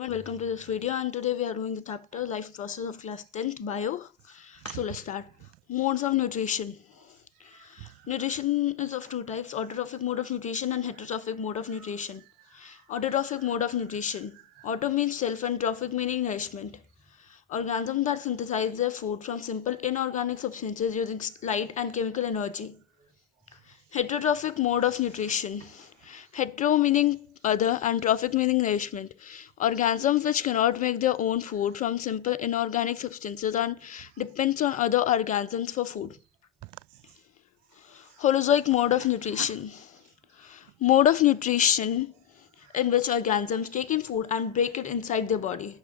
Welcome to this video, and today we are doing the chapter life process of class 10th bio. So let's start. Modes of nutrition. Nutrition is of two types: autotrophic mode of nutrition and heterotrophic mode of nutrition. Autotrophic mode of nutrition. Auto means self and trophic meaning nourishment. Organisms that synthesize their food from simple inorganic substances using light and chemical energy. Heterotrophic mode of nutrition. Hetero meaning other and trophic meaning nourishment. Organisms which cannot make their own food from simple inorganic substances and depends on other organisms for food. Holozoic mode of nutrition. Mode of nutrition in which organisms take in food and break it inside their body.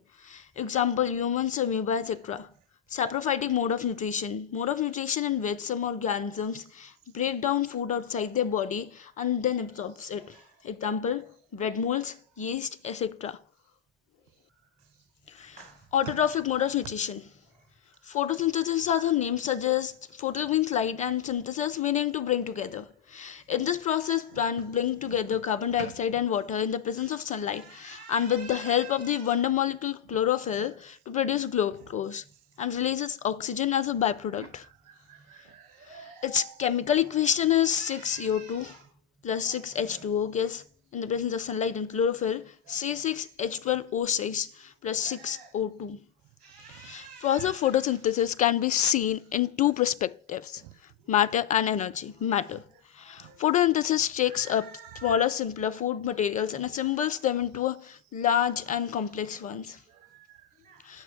Example, humans, amoeba, etc. Saprophytic mode of nutrition. Mode of nutrition in which some organisms break down food outside their body and then absorbs it. Example, bread molds, yeast, etc. Autotrophic mode of nutrition. Photosynthesis, as the name suggests, photo means light and synthesis meaning to bring together. In this process, plants bring together carbon dioxide and water in the presence of sunlight and with the help of the wonder molecule chlorophyll to produce glucose and releases oxygen as a byproduct. Its chemical equation is 6CO2 plus 6H2O gives in the presence of sunlight and chlorophyll C6H12O6 plus 6O2. Process of photosynthesis can be seen in two perspectives: matter and energy. Matter. Photosynthesis takes up smaller, simpler food materials and assembles them into large and complex ones.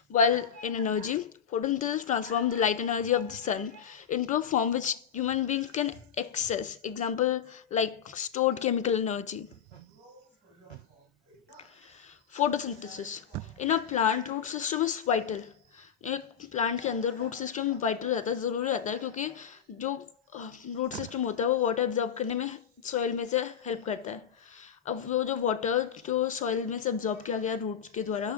While in energy, photosynthesis transforms the light energy of the sun into a form which human beings can access. Example like stored chemical energy. Photosynthesis in a plant root system is vital. एक plant के अंदर root system vital रहता है, ज़रूरी रहता है, क्योंकि जो रूट सिस्टम होता है वो वाटर एब्जॉर्ब करने में सॉइल में से हेल्प करता है. अब वो जो वाटर जो सॉइल में से एब्जॉर्ब किया गया रूट्स के द्वारा,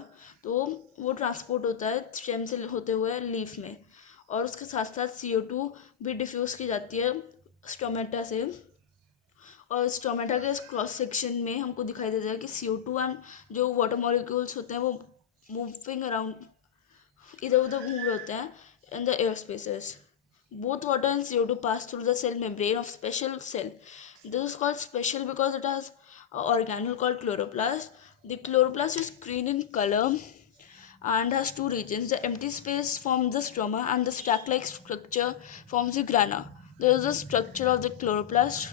तो वो ट्रांसपोर्ट होता है स्टेम से होते हुए लीफ में, और उसके साथ साथ CO2 भी डिफ्यूज़ की जाती है स्टोमेटा से. और स्टोमेटा के क्रॉस सेक्शन में हमको दिखाई देता है कि CO2 एंड जो वाटर मॉलिक्यूल्स होते हैं वो मूविंग अराउंड, इधर उधर घूम रहे होते हैं in the air spaces. Both water and CO2 pass through the cell membrane of special cell. This is called special because it has an organelle called chloroplast. The chloroplast is green in color and has two regions. The empty space forms the stroma and the stack-like structure forms the grana. There is the structure of the chloroplast.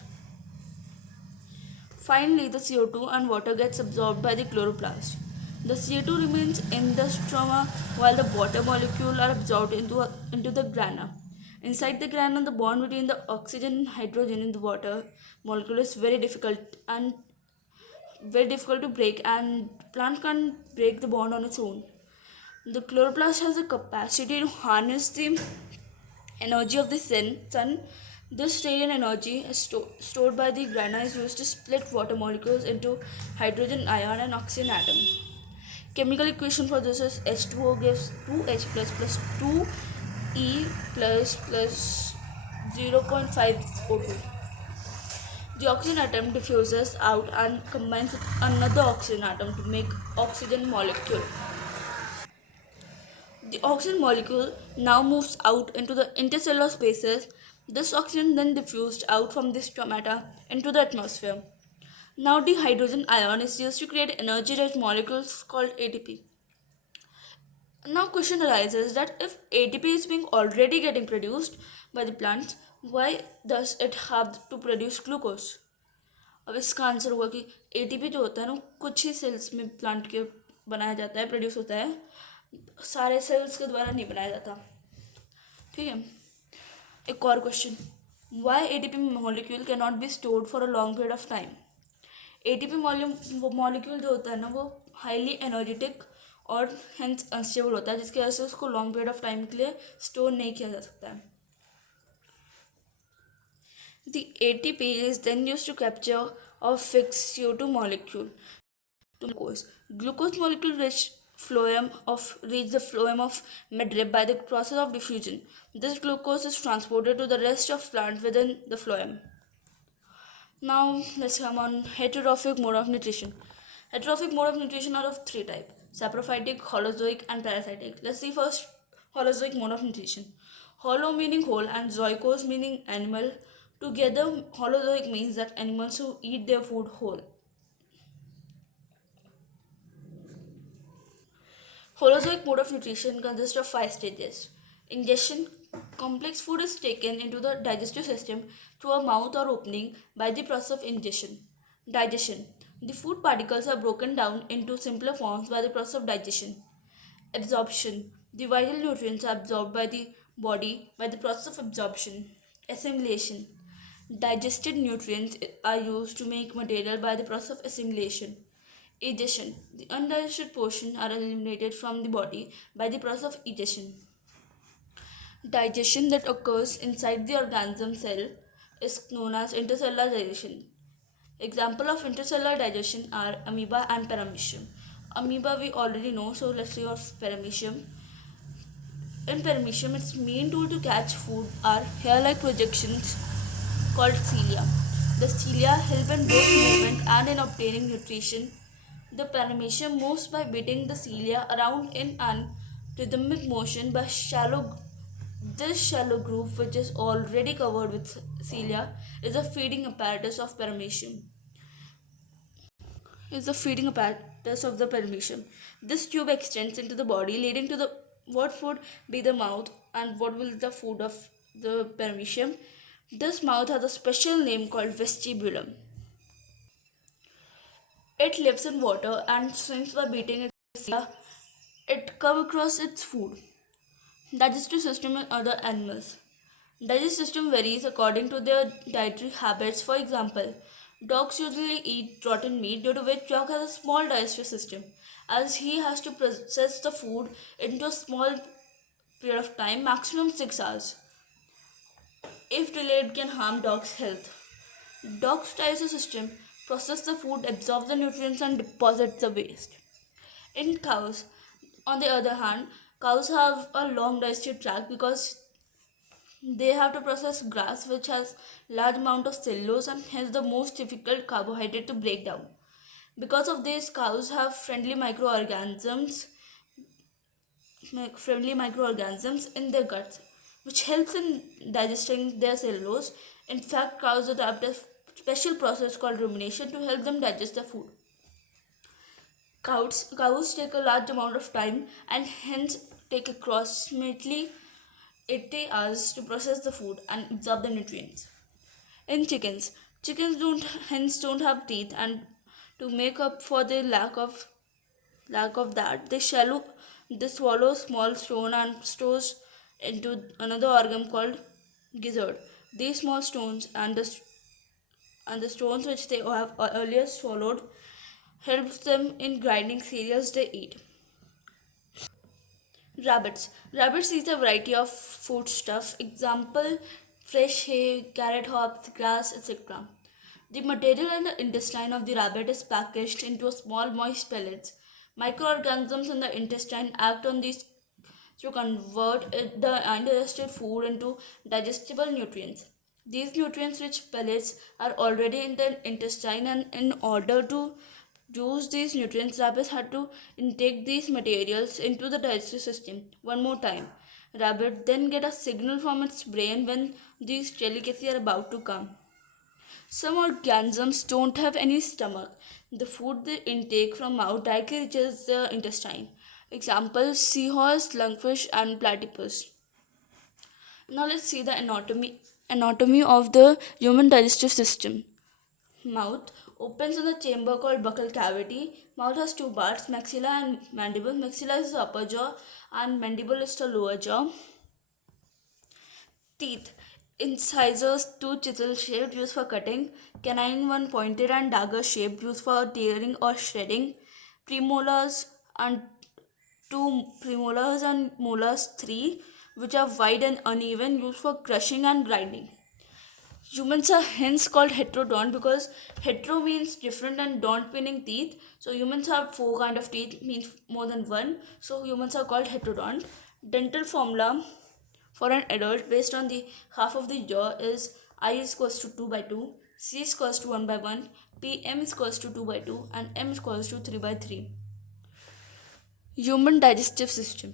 Finally, the CO2 and water gets absorbed by the chloroplast. The CO2 remains in the stroma while the water molecules are absorbed into the grana. Inside the grana, the bond between the oxygen and hydrogen in the water molecule is very difficult to break, and plant can't break the bond on its own. The chloroplast has the capacity to harness the energy of the sun. This radiant energy is stored by the grana is used to split water molecules into hydrogen ion and oxygen atom. Chemical equation for this is H2O gives 2H plus 2E plus 0.5 O2. The oxygen atom diffuses out and combines with another oxygen atom to make oxygen molecule. The oxygen molecule now moves out into the intercellular spaces. This oxygen then diffused out from the stomata into the atmosphere. Now the hydrogen ion is used to create energy-rich molecules called ATP. Now question arises that if ATP is being already getting produced by the plants, why does it have to produce glucose? अब इसका answer होगा कि ATP जो होता है ना, कुछ ही sales में प्लांट के बनाया जाता है, प्रोड्यूस होता है, सारे सेल्स के द्वारा नहीं बनाया जाता. ठीक है. एक और question, why ATP molecule can not be stored for a long period of time. ATP molecule जो होता है ना, वो हाईली एनर्जेटिक और हेंस अनस्टेबल होता है, जिसकी वजह से उसको लॉन्ग पीरियड ऑफ टाइम के लिए स्टोर नहीं किया जा सकता है. The ATP is then used to capture or fix CO2 molecule to glucose. Glucose molecule reach the phloem of midrib by the process of diffusion. This glucose is transported to the rest of plant within the phloem. Now let's come on heterotrophic mode of nutrition. Heterotrophic mode of nutrition are of three types: saprophytic, holozoic, and parasitic. Let's see first holozoic mode of nutrition. Holo meaning whole and zoikos meaning animal. Together, holozoic means that animals who eat their food whole. Holozoic mode of nutrition consists of five stages. Ingestion. Complex food is taken into the digestive system through a mouth or opening by the process of ingestion. Digestion. The food particles are broken down into simpler forms by the process of digestion. Absorption. The vital nutrients are absorbed by the body by the process of absorption. Assimilation. Digested nutrients are used to make material by the process of assimilation. Egestion. The undigested portion are eliminated from the body by the process of egestion. Digestion that occurs inside the organism cell is known as intercellular digestion. Example of intercellular digestion are amoeba and paramecium. Amoeba we already know, so let's see of paramecium. In paramecium, its main tool to catch food are hair-like projections called cilia. The cilia help in both movement and in obtaining nutrition. The paramecium moves by beating the cilia around in an rhythmic motion by shallow. This shallow groove, which is already covered with cilia, is a feeding apparatus of paramecium. Is the feeding apparatus of the paramecium. This tube extends into the body, leading to the what would be the mouth and what will the food of the paramecium. This mouth has a special name called vestibulum. It lives in water and swims by beating its cilia. It comes across its food. Digestive system in other animals. Digestive system varies according to their dietary habits. For example, dogs usually eat rotten meat, due to which dog has a small digestive system, as he has to process the food into a small period of time, maximum 6 hours. If delayed, can harm dog's health. Dog's digestive system processes the food, absorbs the nutrients, and deposits the waste. In cows, on the other hand, cows have a long digestive tract because they have to process grass, which has large amount of cellulose and hence the most difficult carbohydrate to break down. Because of this, cows have friendly microorganisms in their guts, which helps in digesting their cellulose. In fact, cows adopt a special process called rumination to help them digest the food. Cows take a large amount of time and hence take approximately 80 hours to process the food and absorb the nutrients. In chickens don't have teeth, and to make up for the lack of that, they swallow small stone and stores into another organ called gizzard. These small stones and the stones which they have earlier swallowed helps them in grinding cereals they eat. Rabbits eat a variety of foodstuffs. Example: fresh hay, carrot hops, grass, etc. The material in the intestine of the rabbit is packaged into small moist pellets. Microorganisms in the intestine act on these to convert the undigested food into digestible nutrients. These nutrients rich pellets are already in the intestine, and in order to use these nutrients, rabbits had to intake these materials into the digestive system one more time. Rabbit then get a signal from its brain when these delicacies are about to come. Some organisms don't have any stomach. The food they intake from mouth directly reaches the intestine. Example: seahorse, lungfish, and platypus. Now let's see the anatomy of the human digestive system. Mouth opens in a chamber called buccal cavity. Mouth has two parts, maxilla and mandible. Maxilla is the upper jaw and mandible is the lower jaw. Teeth: incisors, two chisel shaped used for cutting, canine one pointed and dagger shaped used for tearing or shredding, premolars and two premolars and molars three, which are wide and uneven, used for crushing and grinding. Humans are hence called heterodont because hetero means different and don't meaning teeth. So humans have four kind of teeth, means more than one. So humans are called heterodont. Dental formula for an adult based on the half of the jaw is I is equals to 2 by 2, C is equals to 1 by 1, P M is equals to 2 by 2, and M is equals to 3 by 3. Human digestive system.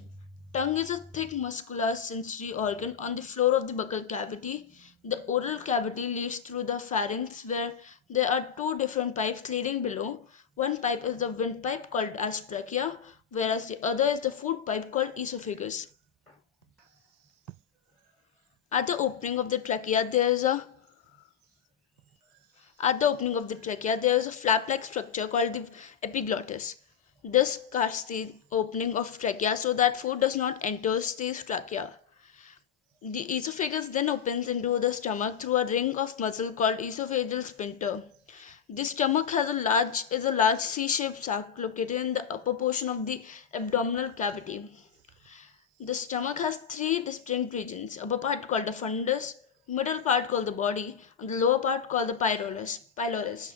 Tongue is a thick muscular sensory organ on the floor of the buccal cavity. The oral cavity leads through the pharynx where there are two different pipes leading below. One pipe is the windpipe called as trachea, whereas the other is the food pipe called esophagus. At the opening of the trachea, there is a flap-like structure called the epiglottis. This cuts the opening of trachea so that food does not enter the trachea. The esophagus then opens into the stomach through a ring of muscle called esophageal sphincter. The stomach is a large C-shaped sac located in the upper portion of the abdominal cavity. The stomach has three distinct regions: upper part called the fundus, middle part called the body, and the lower part called the pylorus.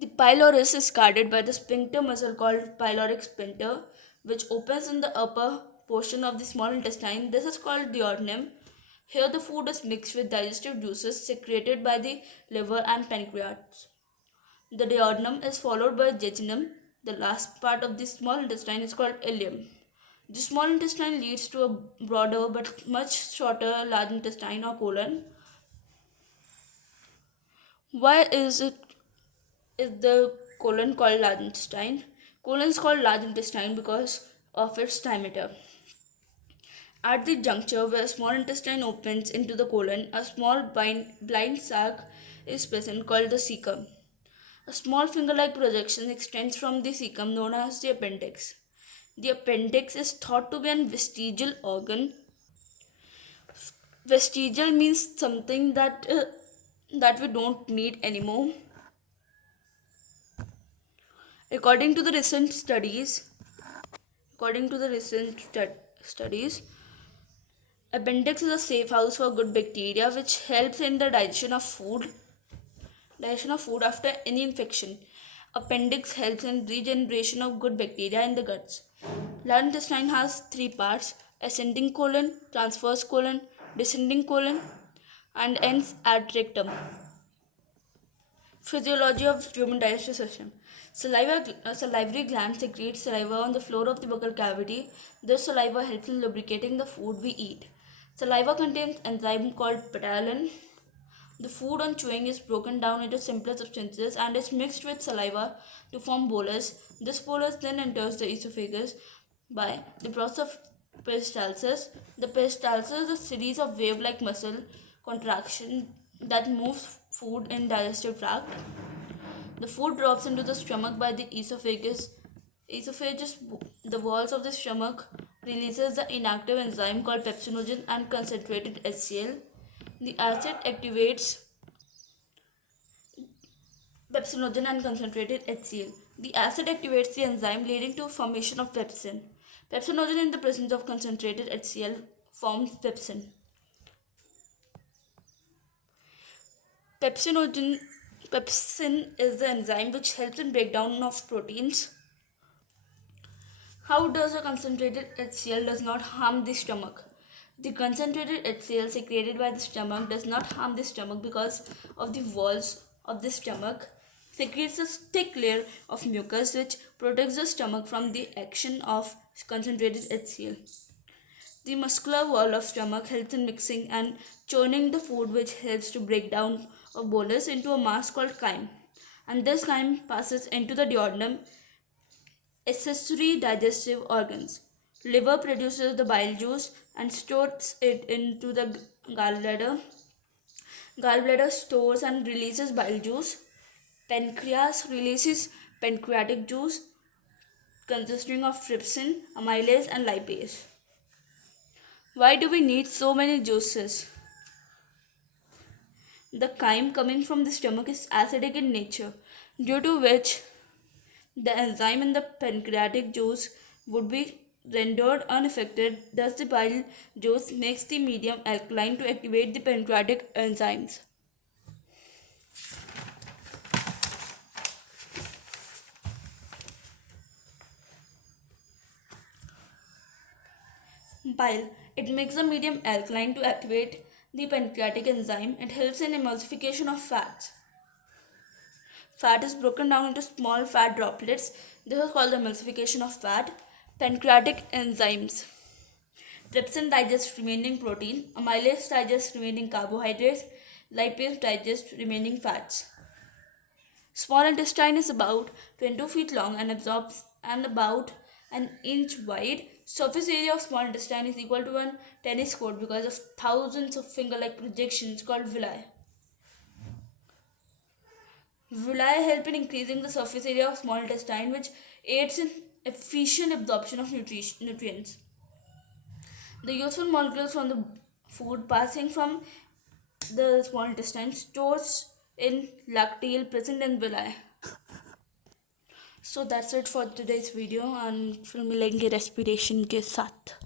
The pylorus is guarded by the sphincter muscle called pyloric sphincter, which opens in the upper portion of the small intestine. This is called duodenum. Here, the food is mixed with digestive juices secreted by the liver and pancreas. The duodenum is followed by jejunum. The last part of the small intestine is called ileum. The small intestine leads to a broader but much shorter large intestine or colon. Why is the colon called large intestine? Colon is called large intestine because of its diameter. At the juncture where small intestine opens into the colon, a small blind sac is present called the cecum. A small finger-like projection extends from the cecum known as the appendix. The appendix is thought to be a vestigial organ. Vestigial means something that we don't need anymore. According to the recent studies, studies, appendix is a safe house for good bacteria which helps in the digestion of food after any infection. Appendix helps in regeneration of good bacteria in the guts. Large intestine has three parts: ascending colon, transverse colon, descending colon, and ends at rectum. Physiology of human digestive system. Salivary gland secretes saliva on the floor of the buccal cavity. This saliva helps in lubricating the food we eat. Saliva contains enzyme called ptyalin. The food on chewing is broken down into simpler substances and is mixed with saliva to form bolus. This bolus then enters the esophagus by the process of peristalsis. The peristalsis is a series of wave-like muscle contraction that moves food in digestive tract. The food drops into the stomach by the esophagus. The walls of the stomach releases the inactive enzyme called pepsinogen and concentrated HCl. The acid activates pepsinogen and concentrated HCl. The acid activates the enzyme leading to formation of pepsin. Pepsinogen in the presence of concentrated HCl forms pepsin. Pepsin is the enzyme which helps in breakdown of proteins. How does a concentrated HCl does not harm the stomach? The concentrated HCl secreted by the stomach does not harm the stomach because of the walls of the stomach secretes a thick layer of mucus which protects the stomach from the action of concentrated HCl. The muscular wall of stomach helps in mixing and churning the food, which helps to break down a bolus into a mass called chyme. And this chyme passes into the duodenum. Accessory digestive organs. Liver produces the bile juice and stores it into the gallbladder. Gallbladder stores and releases bile juice. Pancreas releases pancreatic juice consisting of trypsin, amylase, and lipase. Why do we need so many juices? The chyme coming from the stomach is acidic in nature, due to which the enzyme in the pancreatic juice would be rendered unaffected. Thus, the bile juice makes the medium alkaline to activate the pancreatic enzymes. Bile. It makes the medium alkaline to activate the pancreatic enzyme. It helps in emulsification of fats. Fat is broken down into small fat droplets. This is called the emulsification of fat. pancreatic enzymes. Trypsin digests remaining protein, amylase digests remaining carbohydrates, lipase digests remaining fats. Small intestine is about 22 feet long and absorbs and about an inch wide. Surface area of small intestine is equal to one tennis court because of thousands of finger-like projections called villi. Villi help in increasing the surface area of small intestine, which aids in efficient absorption of nutrients. The useful molecules from the food passing from the small intestine stores in lacteal present in villi. So that's it for today's video, and फिर मिलेंगे respiration के साथ.